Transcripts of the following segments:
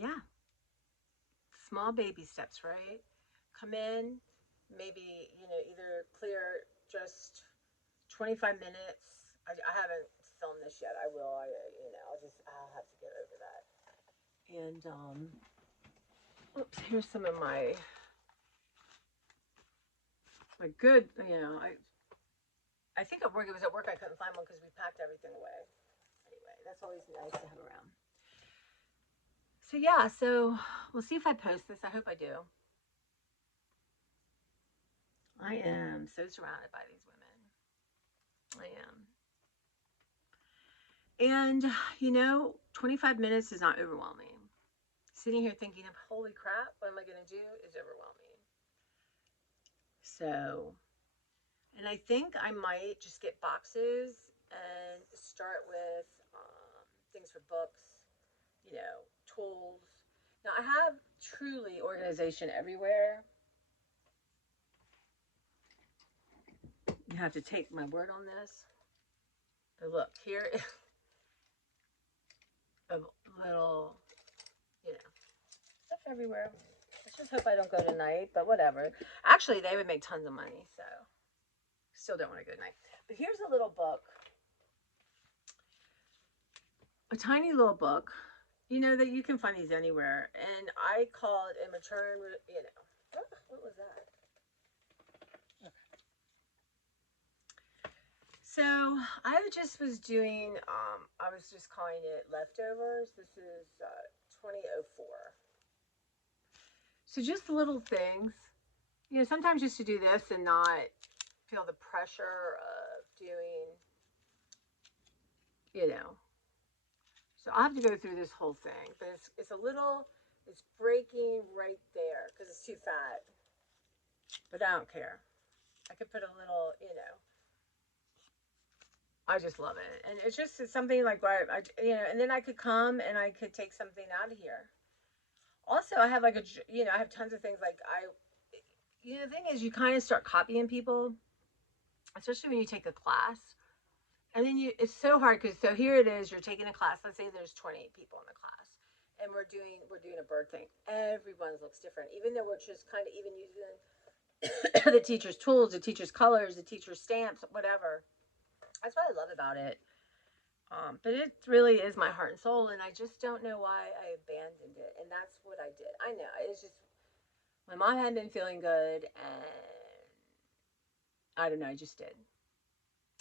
yeah, small baby steps, right? Come in, maybe, either clear just 25 minutes. I haven't filmed this yet. I will. I'll have to get over that. And, oops, here's some of my good, I think at work, it was at work I couldn't find one because we packed everything away. Anyway, that's always nice to have around. So yeah, so we'll see if I post this. I hope I do. I am so surrounded by these women. I am. And, 25 minutes is not overwhelming. Sitting here thinking of, holy crap, what am I going to do, is overwhelming. So, and I think I might just get boxes and start with things for books, tools. Now, I have truly organization everywhere. You have to take my word on this. But look, here is a little, stuff everywhere. I just hope I don't go tonight, but whatever. Actually, they would make tons of money, so still don't want to go tonight. But here's a little book, a tiny little book, that you can find these anywhere. And I call it a mature, what was that? So I just was doing, I was just calling it leftovers. This is 2004. So just little things, sometimes just to do this and not feel the pressure of doing, So I have to go through this whole thing, but it's a little, it's breaking right there because it's too fat. But I don't care. I could put a little, I just love it. And it's something like, and then I could come and I could take something out of here. Also, I have I have tons of things the thing is you kind of start copying people, especially when you take a class. And then it's so hard because so here it is, you're taking a class. Let's say there's 28 people in the class, and we're doing a bird thing. Everyone looks different, even though we're just kind of even using the teacher's tools, the teacher's colors, the teacher's stamps, whatever. That's what I love about it. But it really is my heart and soul, and I just don't know why I abandoned it. And that's what I did. I know it's just my mom hadn't been feeling good, and I don't know. I just did.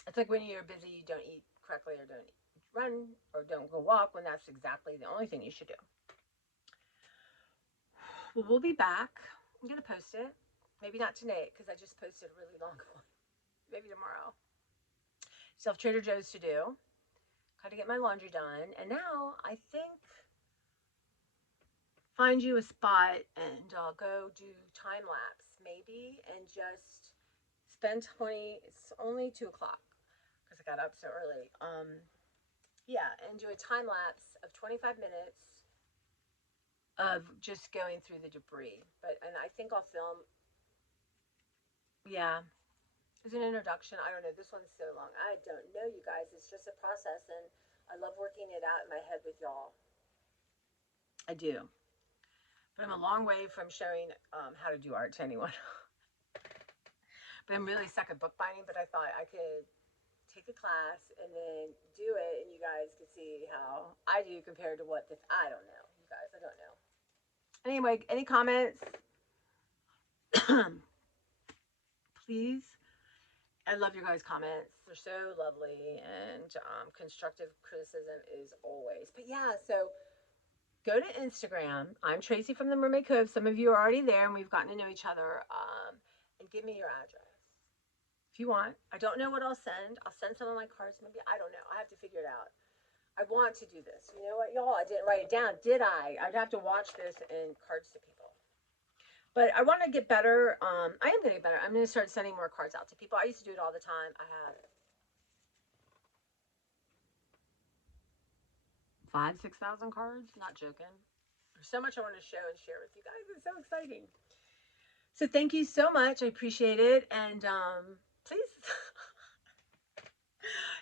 It's like when you're busy, you don't eat correctly, or don't run, or don't go walk, when that's exactly the only thing you should do. Well, we'll be back. I'm gonna post it. Maybe not tonight because I just posted a really long one. Maybe tomorrow. Still have Trader Joe's to do. Got to get my laundry done, and now I think find you a spot and I'll go do time lapse maybe, and just spend 20. It's only 2 o'clock because I got up so early. Yeah, and do a time lapse of 25 minutes of just going through the debris. And I think I'll film. Yeah, as an introduction. I don't know. This one's so long. I don't know, you guys. It's just a process, and I love working it out in my head with y'all. I do. But I'm a long way from showing how to do art to anyone. But I'm really stuck at bookbinding. But I thought I could take a class and then do it, and you guys could see how I do compared to what this. I don't know, you guys. I don't know. Anyway, any comments? Please. I love your guys' comments. They're so lovely, and constructive criticism is always. But yeah, so go to Instagram. I'm Tracy from the Mermaid Cove. Some of you are already there, and we've gotten to know each other. And give me your address if you want. I don't know what I'll send. I'll send some of my cards. Maybe I don't know. I have to figure it out. I want to do this. You know what, y'all? I didn't write it down, did I? I'd have to watch this in cards to people. But I want to get better. I am going to get better. I'm going to start sending more cards out to people. I used to do it all the time. I have 5,000-6,000 cards. Not joking. There's so much I want to show and share with you guys. It's so exciting. So thank you so much. I appreciate it. And please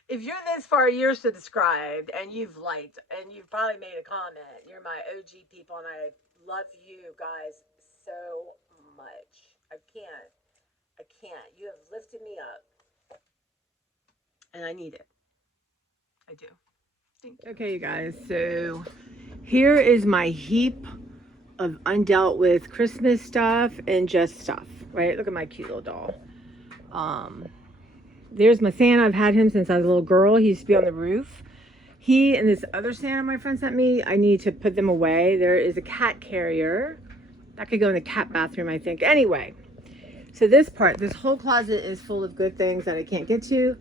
if you're this far, you're subscribed and you've liked and you've probably made a comment. You're my OG people, and I love you guys so much. I can't. You have lifted me up, and I need it. I do. Thank you. Okay, you guys. So here is my heap of undealt with Christmas stuff and just stuff. Right? Look at my cute little doll. There's my Santa. I've had him since I was a little girl. He used to be on the roof. He and this other Santa my friend sent me, I need to put them away. There is a cat carrier. That could go in the cat bathroom, I think. Anyway, so this whole closet is full of good things that I can't get to.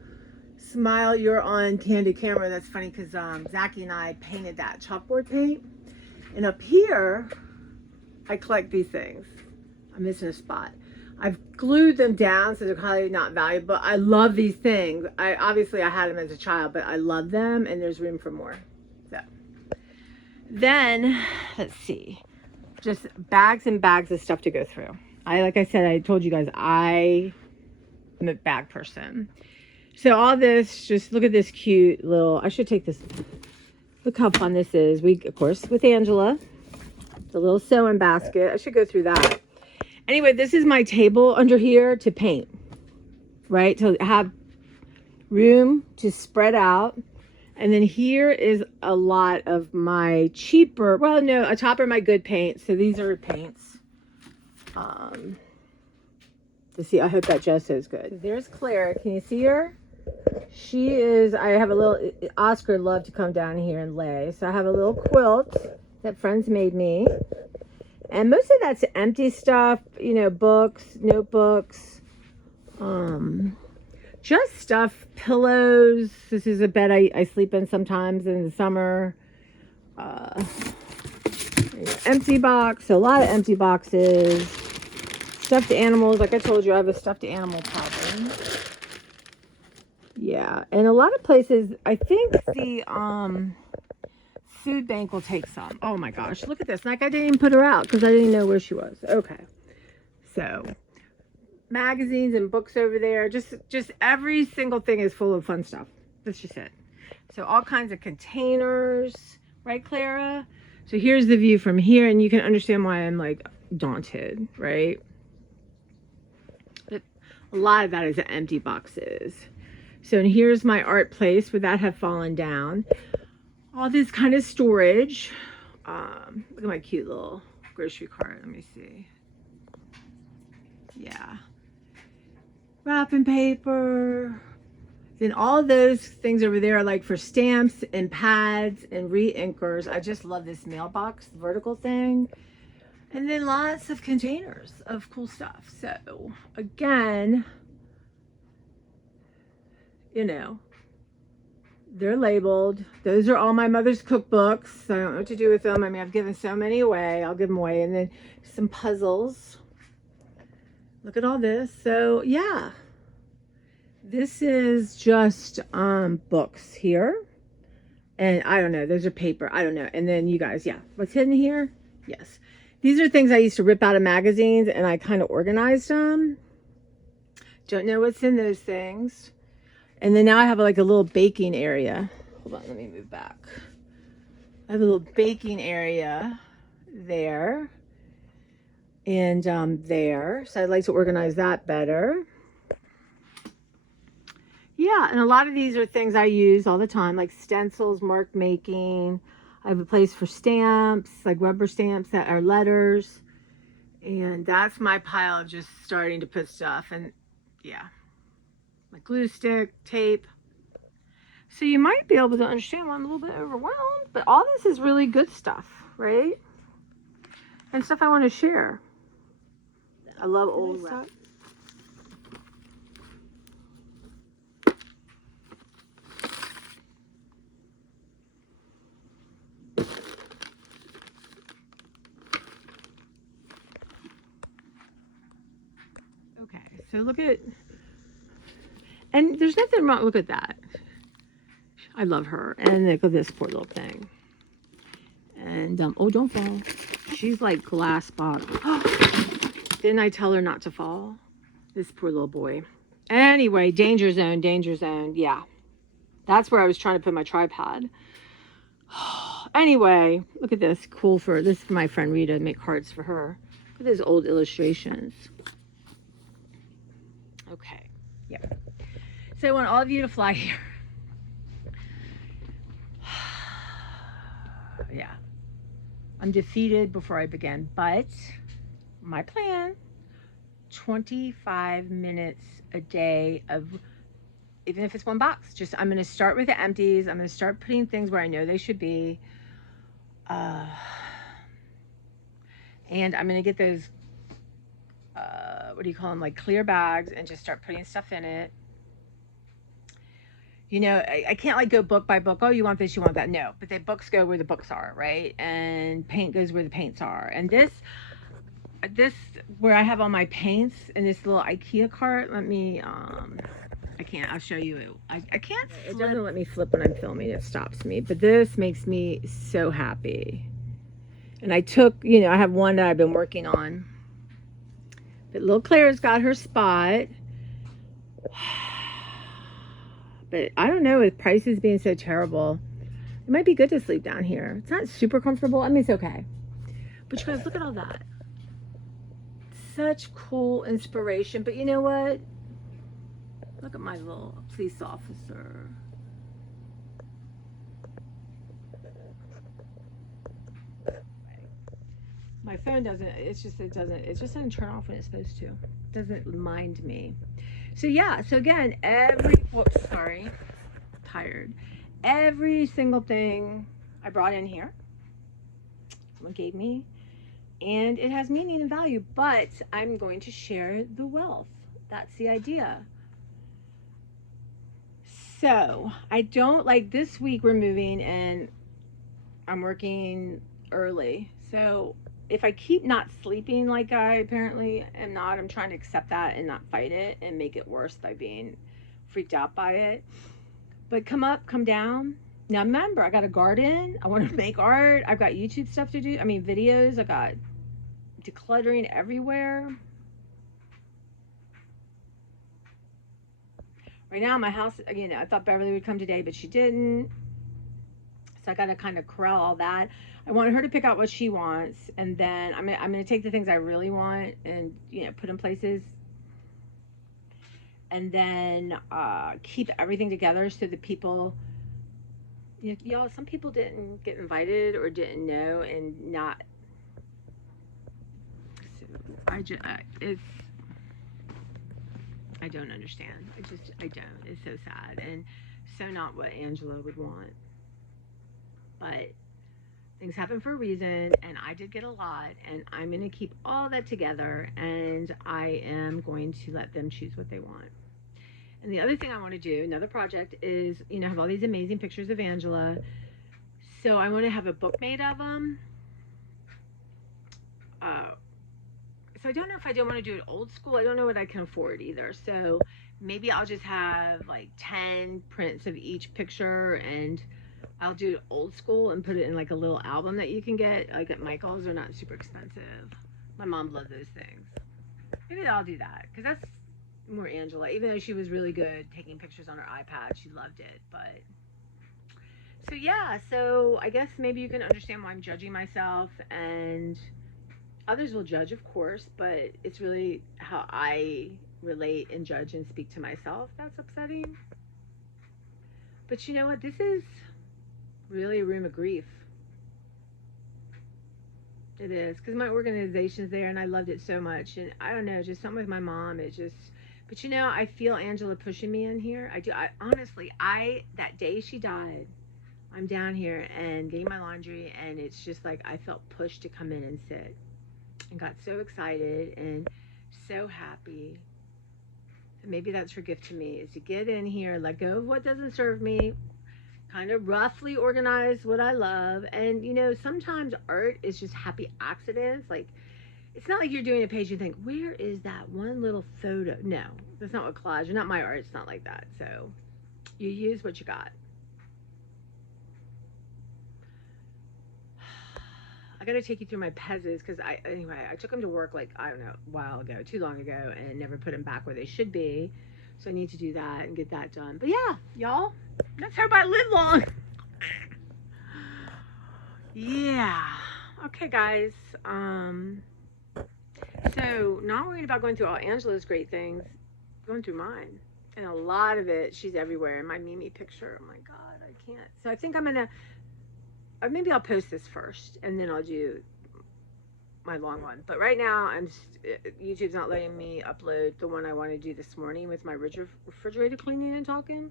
Smile, you're on candid camera. That's funny because Zachy and I painted that chalkboard paint. And up here, I collect these things. I'm missing a spot. I've glued them down, so they're probably not valuable. I love these things. Obviously I had them as a child, but I love them, and there's room for more. So then, let's see, just bags and bags of stuff to go through. Like I said, I told you guys, I am a bag person. So all this, just look at this cute little, I should take this, look how fun this is. We, of course, with Angela, the little sewing basket. I should go through that. Anyway, this is my table under here to paint, right? To have room to spread out. And then here is a lot of my cheaper, well, no, a top are my good paints. So these are paints. Let's see, I hope that just is good. There's Clara. Can you see her? She is, I have a little, Oscar loved to come down here and lay. So I have a little quilt that friends made me. And most of that's empty stuff, you know, books, notebooks, just stuff, pillows. This is a bed I sleep in sometimes in the summer. Empty box, a lot of empty boxes. Stuffed animals, like I told you, I have a stuffed animal problem. Yeah, and a lot of places, I think the food bank will take some. Oh my gosh, look at this. Like I didn't even put her out because I didn't know where she was. Okay. So magazines and books over there. Just every single thing is full of fun stuff. That's just it. So all kinds of containers. Right, Clara? So here's the view from here, and you can understand why I'm like daunted, right? But a lot of that is empty boxes. So and here's my art place where that have fallen down. All this kind of storage. Look at my cute little grocery cart. Let me see. Yeah. Wrapping paper. Then all those things over there are like for stamps and pads and re-inkers. I just love this mailbox vertical thing. And then lots of containers of cool stuff. So again, you know, they're labeled. Those are all my mother's cookbooks. I don't know what to do with them. I mean, I've given so many away. I'll give them away. And then some puzzles. Look at all this. So yeah, this is just books here. And I don't know. Those are paper. I don't know. And then you guys, yeah. What's hidden here? Yes. These are things I used to rip out of magazines, and I kind of organized them. Don't know what's in those things. And then now I have like a little baking area. Hold on, let me move back. I have a little baking area there and there. So I'd like to organize that better. Yeah, and a lot of these are things I use all the time, like stencils, mark making. I have a place for stamps, like rubber stamps that are letters. And that's my pile of just starting to put stuff. And yeah. My glue stick, tape. So you might be able to understand why I'm a little bit overwhelmed, but all this is really good stuff, right? And stuff I want to share. I love old stuff. Okay, so look at, and there's nothing wrong, look at that. I love her. And look at this poor little thing. And, oh, don't fall. She's like glass bottom. Didn't I tell her not to fall? This poor little boy. Anyway, danger zone, yeah. That's where I was trying to put my tripod. Anyway, look at this. Cool for this is for my friend Rita, make cards for her. Look at those old illustrations. Okay. Yep. So I want all of you to fly here. Yeah. I'm defeated before I begin, but my plan, 25 minutes a day of, even if it's one box, just I'm going to start with the empties. I'm going to start putting things where I know they should be. And I'm going to get those, what do you call them, like clear bags, and just start putting stuff in it. You know, I can't like go book by book. Oh, you want this, you want that. No, but the books go where the books are, right? And paint goes where the paints are. And this where I have all my paints in this little IKEA cart. Let me, I can't, I'll show you. I can't flip. It doesn't let me flip when I'm filming. It stops me. But this makes me so happy. And I took, you know, I have one that I've been working on. But little Claire's got her spot. But I don't know, with prices being so terrible, it might be good to sleep down here. It's not super comfortable. I mean, it's okay. But you guys, look at all that. Such cool inspiration. But you know what? Look at my little police officer. My phone doesn't, it just doesn't turn off when it's supposed to. It doesn't mind me. So yeah, so again, whoops, sorry, tired. Every single thing I brought in here, someone gave me, and it has meaning and value, but I'm going to share the wealth. That's the idea. So I don't, like this week we're moving and I'm working early. So if I keep not sleeping like I apparently am not, I'm trying to accept that and not fight it and make it worse by being freaked out by it. But come up, come down. Now remember, I got a garden. I want to make art. I've got YouTube stuff to do. I mean, videos. I got decluttering everywhere. Right now, my house, again, I thought Beverly would come today, but she didn't. So I got to kind of corral all that. I want her to pick out what she wants, and then I'm gonna take the things I really want and, you know, put in places, and then keep everything together so that people, you know, y'all, some people didn't get invited or didn't know, and not. So I don't understand. I don't. It's so sad and so not what Angela would want, but things happen for a reason, and I did get a lot, and I'm going to keep all that together, and I am going to let them choose what they want. And the other thing I want to do, another project, is, you know, have all these amazing pictures of Angela. So I want to have a book made of them. So I don't know if I don't want to do it old school. I don't know what I can afford either. So maybe I'll just have like 10 prints of each picture, and I'll do old school and put it in like a little album that you can get like at Michael's. They're not super expensive. My mom loved those things. Maybe I'll do that because that's more Angela. Even though she was really good taking pictures on her iPad, she loved it. But so yeah, so I guess maybe you can understand why I'm judging myself, and others will judge, of course, but it's really how I relate and judge and speak to myself that's upsetting. But you know what? This is really a room of grief. It is, because my organization's there and I loved it so much, and I don't know, just something with my mom, it just, but you know, I feel Angela pushing me in here. I do. I honestly, that day she died, I'm down here and getting my laundry, and it's just like I felt pushed to come in and sit, and got so excited and so happy. And maybe that's her gift to me, is to get in here, let go of what doesn't serve me, kind of roughly organize what I love. And you know, sometimes art is just happy accidents. Like, it's not like you're doing a page and think, where is that one little photo? No, that's not what collage, not my art. It's not like that. So you use what you got. I got to take you through my pezzes because I took them to work like, I don't know, a while ago, too long ago, and never put them back where they should be. So I need to do that and get that done. But yeah, y'all, Let's hope I live long. Yeah. Okay, guys. So not worried about going through all Angela's great things, going through mine. And a lot of it, she's everywhere. My Mimi picture, oh my God, I can't. So I think I'm gonna, maybe I'll post this first and then I'll do my long one. But right now, YouTube's not letting me upload the one I want to do this morning with my refrigerator cleaning and talking.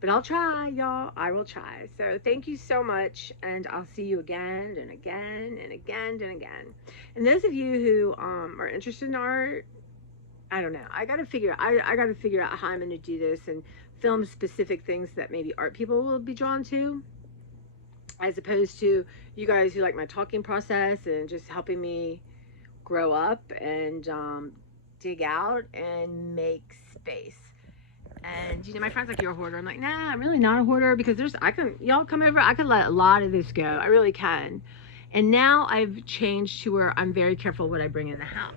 But I'll try, y'all. I will try. So thank you so much, and I'll see you again and again and again and again. And those of you who are interested in art, I don't know. I gotta figure. I gotta figure out how I'm gonna do this and film specific things that maybe art people will be drawn to, as opposed to you guys who like my talking process and just helping me grow up and dig out and make space. And my friends like, you're a hoarder. I'm like, nah, I'm really not a hoarder, because y'all come over, I can let a lot of this go. I really can. And now I've changed to where I'm very careful what I bring in the house.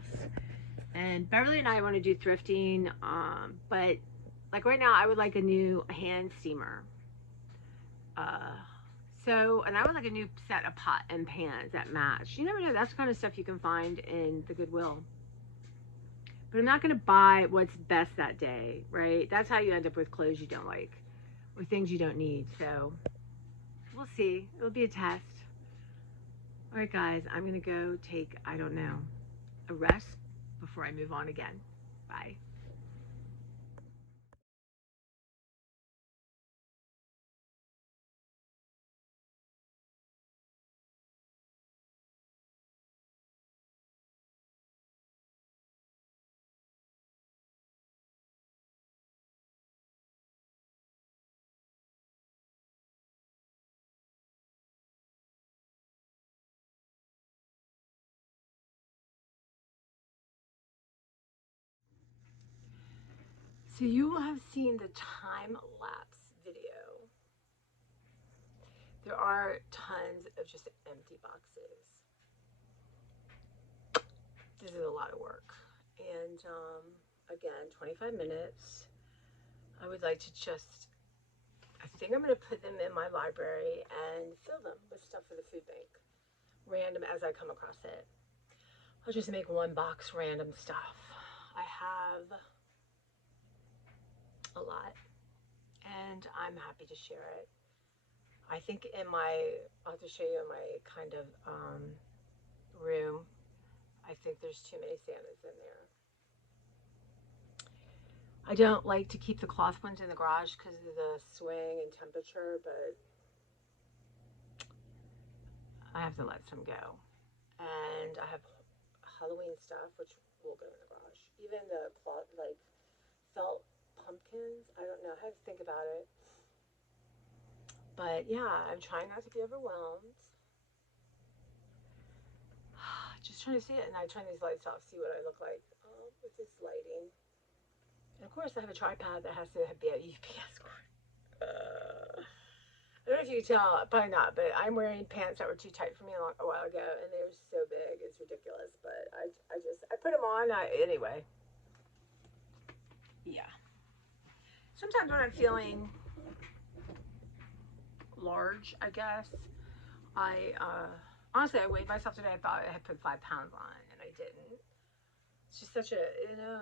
And Beverly and I want to do thrifting, but like right now I would like a new hand steamer. And I would like a new set of pot and pans that match. You never know, that's the kind of stuff you can find in the Goodwill. But I'm not going to buy what's best that day, right? That's how you end up with clothes you don't like, or things you don't need. So we'll see. It'll be a test. All right, guys, I'm going to go take, I don't know, a rest before I move on again. Bye. So you will have seen the time-lapse video. There are tons of just empty boxes. This is a lot of work. And again, 25 minutes. I would like to I think I'm going to put them in my library and fill them with stuff for the food bank, random as I come across it. I'll just make one box random stuff. I have a lot, and I'm happy to share it. I think I'll have to show you in my kind of room. I think there's too many Santas in there. I don't like to keep the cloth ones in the garage because of the swing and temperature, but I have to let some go. And I have Halloween stuff, which will go in the garage. Even the cloth, like felt pumpkins. I don't know. I have to think about it. But yeah, I'm trying not to be overwhelmed. Just trying to see it, and I turn these lights off, see what I look like with this lighting. And of course, I have a tripod that has to be a UPS cord. I don't know if you can tell, probably not, but I'm wearing pants that were too tight for me a while ago, and they were so big, it's ridiculous. But I put them on anyway. Yeah. Sometimes when I'm feeling large, I guess, honestly, I weighed myself today. I thought I had put 5 pounds on, and I didn't. It's just such a,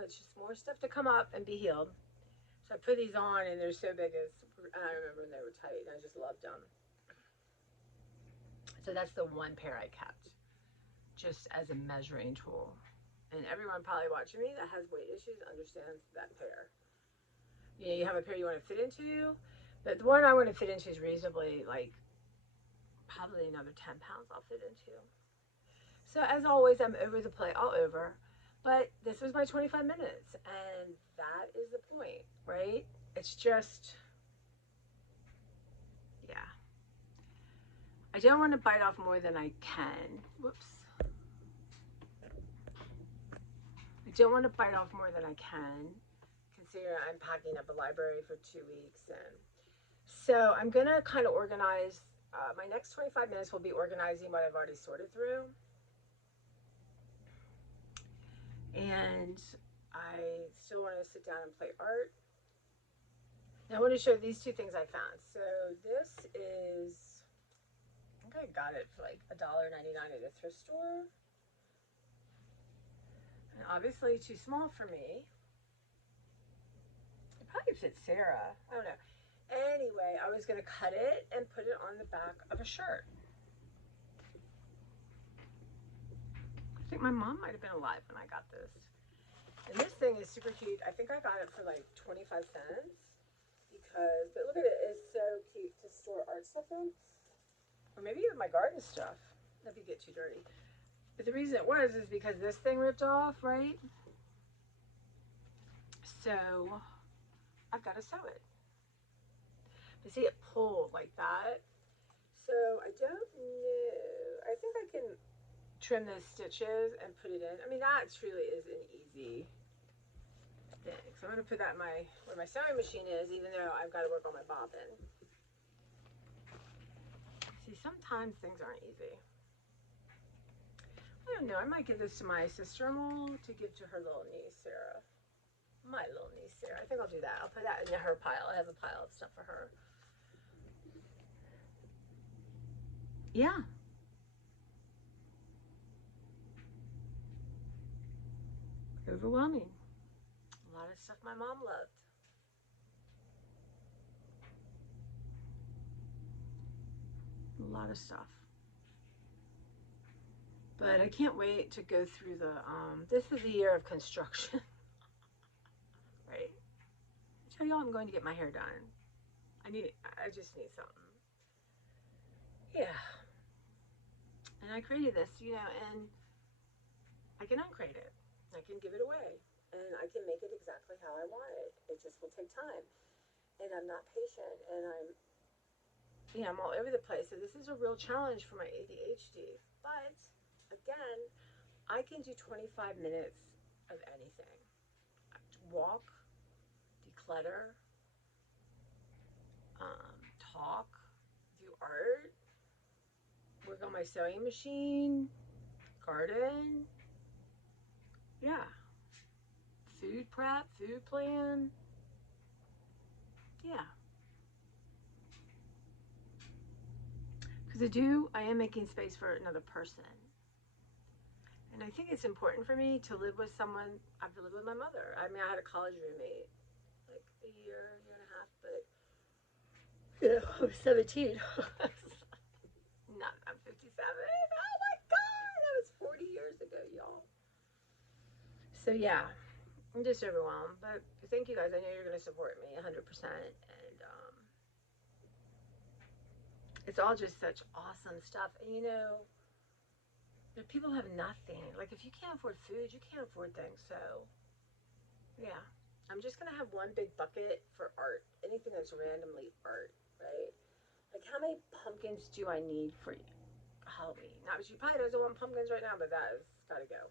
it's just more stuff to come up and be healed. So I put these on, and they're so big, and I remember when they were tight, and I just loved them. So that's the one pair I kept, just as a measuring tool. And everyone probably watching me that has weight issues understands that pair. You have a pair you want to fit into, but the one I want to fit into is reasonably, like, probably another 10 pounds I'll fit into. So as always, I'm all over. But this was my 25 minutes, and that is the point, right? It's just, yeah. I don't want to bite off more than I can. Whoops. I don't want to bite off more than I can, considering I'm packing up a library for 2 weeks. And so I'm going to kind of organize, my next 25 minutes will be organizing what I've already sorted through. And I still want to sit down and play art. Now I want to show these two things I found. So this is, I think I got it for like $1.99 at a thrift store. And obviously too small for me. It probably fits Sarah. I don't know. Anyway, I was going to cut it and put it on the back of a shirt. I think my mom might have been alive when I got this. And this thing is super cute. I think I got it for like 25 cents. Because, but look at it, it's so cute to store art stuff in. Or maybe even my garden stuff. That'd be get too dirty. But the reason it was is because this thing ripped off, right? So I've got to sew it. But see, it pulled like that. So I don't know. I think I can trim those stitches and put it in. I mean, that truly is an easy thing. So I'm going to put that in where my sewing machine is, even though I've got to work on my bobbin. See, sometimes things aren't easy. I don't know. I might give this to my sister-in-law to give to her little niece, Sarah. My little niece, Sarah. I think I'll do that. I'll put that in her pile. I have a pile of stuff for her. Yeah. Overwhelming. A lot of stuff my mom loved. A lot of stuff. But I can't wait to go through this is the year of construction. Right? I tell y'all I'm going to get my hair done. I just need something. Yeah. And I created this, and I can uncreate it. I can give it away. And I can make it exactly how I want it. It just will take time. And I'm not patient. And I'm all over the place. So this is a real challenge for my ADHD. But again, I can do 25 minutes of anything. Walk, declutter, talk, do art, work on my sewing machine, garden. Yeah. Food prep, food plan. Yeah. Because I am making space for another person. And I think it's important for me to live with someone. I've lived with my mother. I mean, I had a college roommate like a year and a half, but I was 17. Not, I'm 57. Oh my God, that was 40 years ago, y'all. So yeah, I'm just overwhelmed. But thank you guys. I know you're going to support me 100%. And it's all just such awesome stuff. And people have nothing. Like if you can't afford food, you can't afford things. So yeah, I'm just gonna have one big bucket for art. Anything that's randomly art, right? Like how many pumpkins do I need for Halloween? Now she probably doesn't want pumpkins right now, but that has gotta go.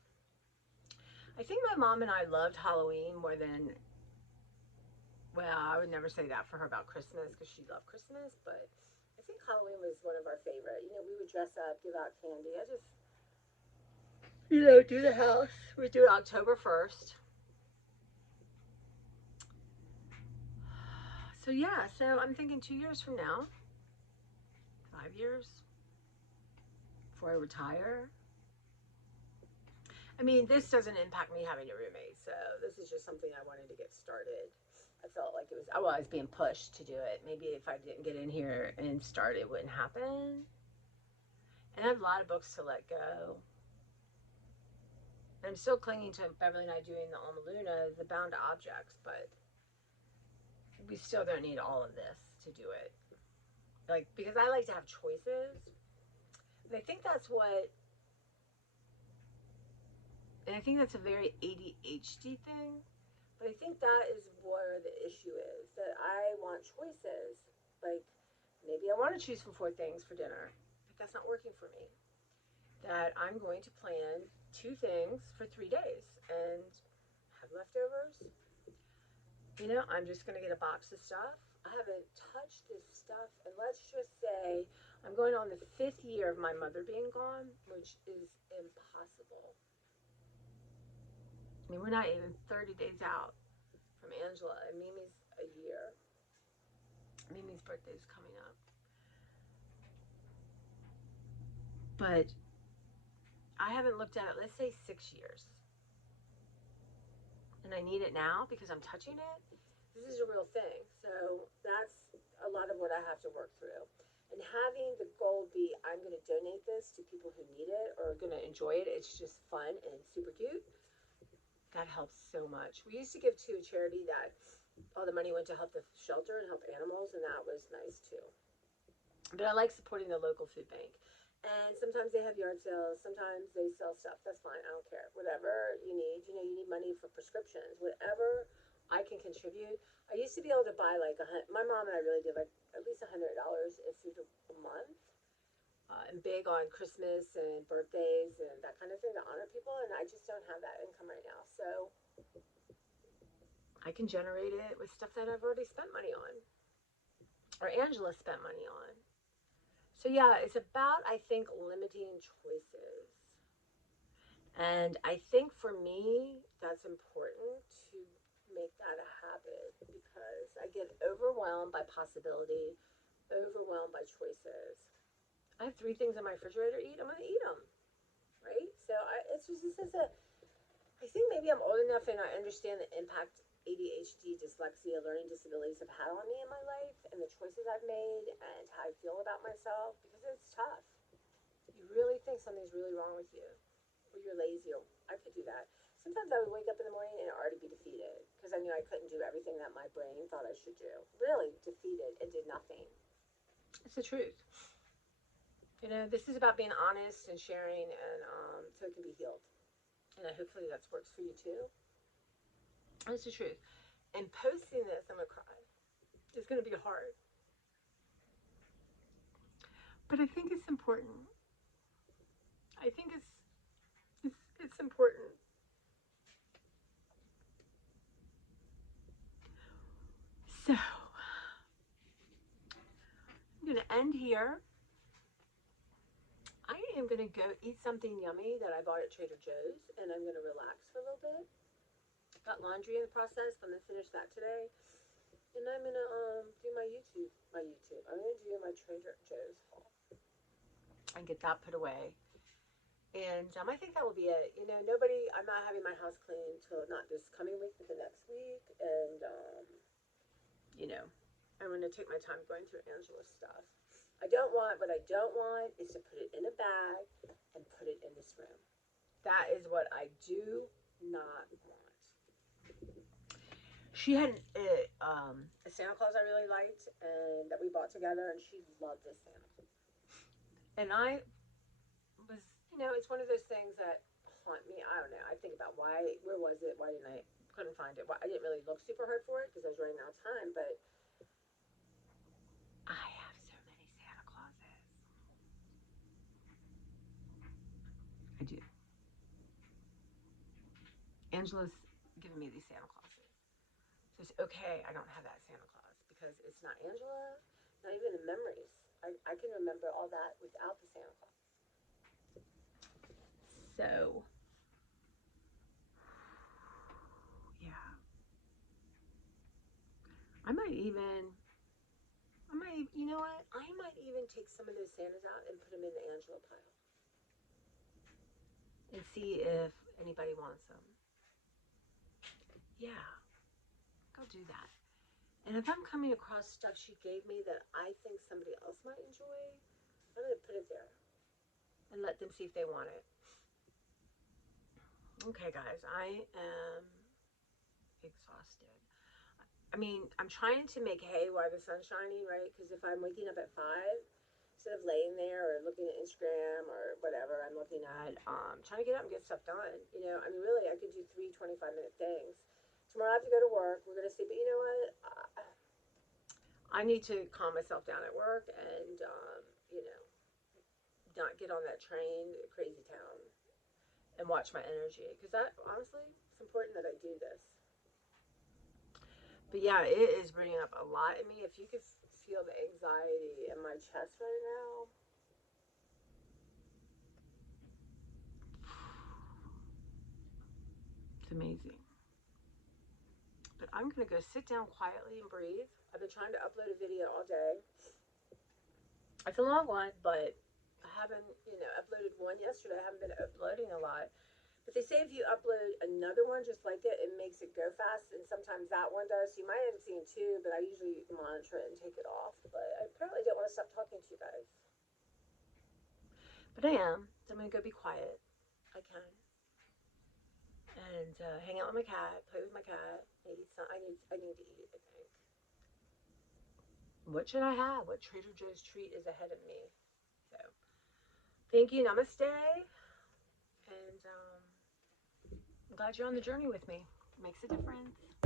I think my mom and I loved Halloween more than, well, I would never say that for her about Christmas because she loved Christmas, but I think Halloween was one of our favorite. We would dress up, give out candy. I just, do the house. We do it October 1st. So yeah, so I'm thinking 2 years from now, 5 years before I retire. I mean, this doesn't impact me having a roommate, so this is just something I wanted to get started. I felt like I was being pushed to do it. Maybe if I didn't get in here and start, it wouldn't happen. And I have a lot of books to let go. And I'm still clinging to Beverly and I doing the Alma Luna, the bound to objects, but we still don't need all of this to do it. Like, because I like to have choices. And I think that's a very ADHD thing. But I think that is where the issue is, that I want choices. Like, maybe I want to choose from 4 things for dinner, but that's not working for me. That I'm going to plan 2 things for 3 days and have leftovers. I'm just going to get a box of stuff. I haven't touched this stuff, and let's just say I'm going on the 5th year of my mother being gone, which is impossible. I mean, we're not even 30 days out from Angela, and Mimi's a year. Mimi's birthday is coming up. But I haven't looked at it, let's say 6 years. And I need it now because I'm touching it. This is a real thing. So that's a lot of what I have to work through. And having the goal be, I'm going to donate this to people who need it or are going to enjoy it. It's just fun and super cute. That helps so much. We used to give to a charity that all the money went to help the shelter and help animals, and that was nice too. But I like supporting the local food bank. And sometimes they have yard sales. Sometimes they sell stuff. That's fine. I don't care. Whatever you need. You know, you need money for prescriptions. Whatever I can contribute. I used to be able to buy like my mom and I really did like at least $100 of food a month. And big on Christmas and birthdays and that kind of thing to honor people. And I just don't have that income right now. So I can generate it with stuff that I've already spent money on. Or Angela spent money on. So yeah, it's about, I think, limiting choices. And I think for me, that's important to make that a habit because I get overwhelmed by possibility, overwhelmed by choices. I have 3 things in my refrigerator to eat. I'm going to eat them, right? So it's just this is a. I think maybe I'm old enough and I understand the impact ADHD, dyslexia, learning disabilities have had on me in my life and the choices I've made and how I feel about myself because it's tough. You really think something's really wrong with you or you're lazy or I could do that. Sometimes I would wake up in the morning and already be defeated because I knew I couldn't do everything that my brain thought I should do. Really defeated and did nothing. It's the truth. You know, this is about being honest and sharing and so it can be healed. And hopefully that works for you too. That's the truth. And posting this, I'm going to cry. It's going to be hard. But I think it's important. I think it's important. So, I'm going to end here. I am going to go eat something yummy that I bought at Trader Joe's, and I'm going to relax for a little bit. Got laundry in the process. I'm going to finish that today. And I'm going to do my YouTube. I'm going to do my Trader Joe's haul. And get that put away. And I think that will be it. You know, I'm not having my house clean until not this coming week, but the next week. And, you know, I'm going to take my time going through Angela's stuff. What I don't want is to put it in a bag and put it in this room. That is what I do not want. She had a Santa Claus I really liked and that we bought together, and she loved this Santa Claus. And I was, you know, it's one of those things that haunt me. I don't know. I think about where was it? Why didn't I couldn't find it? I didn't really look super hard for it because I was running out of time, but I have so many Santa Clauses. I do. Angela's giving me these Santa Clauses. So it's okay I don't have that Santa Claus because it's not Angela, not even the memories. I can remember all that without the Santa Claus. So, yeah. You know what? I might even take some of those Santas out and put them in the Angela pile. And see if anybody wants them. Yeah, I'll do that. And if I'm coming across stuff she gave me that I think somebody else might enjoy, I'm going to put it there and let them see if they want it. Okay, guys, I am exhausted. I mean, I'm trying to make hay while the sun's shining, right? Because if I'm waking up at 5, instead of laying there or looking at Instagram or whatever I'm looking at, trying to get up and get stuff done. You know, I mean, really, I could do 3 25-minute things. Tomorrow I have to go to work. We're going to see, but you know what? I need to calm myself down at work and, you know, not get on that train, crazy town, and watch my energy. Because that, honestly, it's important that I do this. But yeah, it is bringing up a lot in me. If you could feel the anxiety in my chest right now. It's amazing. But I'm going to go sit down quietly and breathe. I've been trying to upload a video all day. It's a long one, but I haven't, uploaded one yesterday. I haven't been uploading a lot. But they say if you upload another one just like it, it makes it go fast, and sometimes that one does. So you might end up seeing two, but I usually monitor it and take it off. But I apparently don't want to stop talking to you guys. But I am, so I'm going to go be quiet. I can. And hang out with my cat, play with my cat. Maybe some, I need to eat, I think. What should I have? What Trader Joe's treat is ahead of me? So, thank you. Namaste. And I'm glad you're on the journey with me. It makes a difference.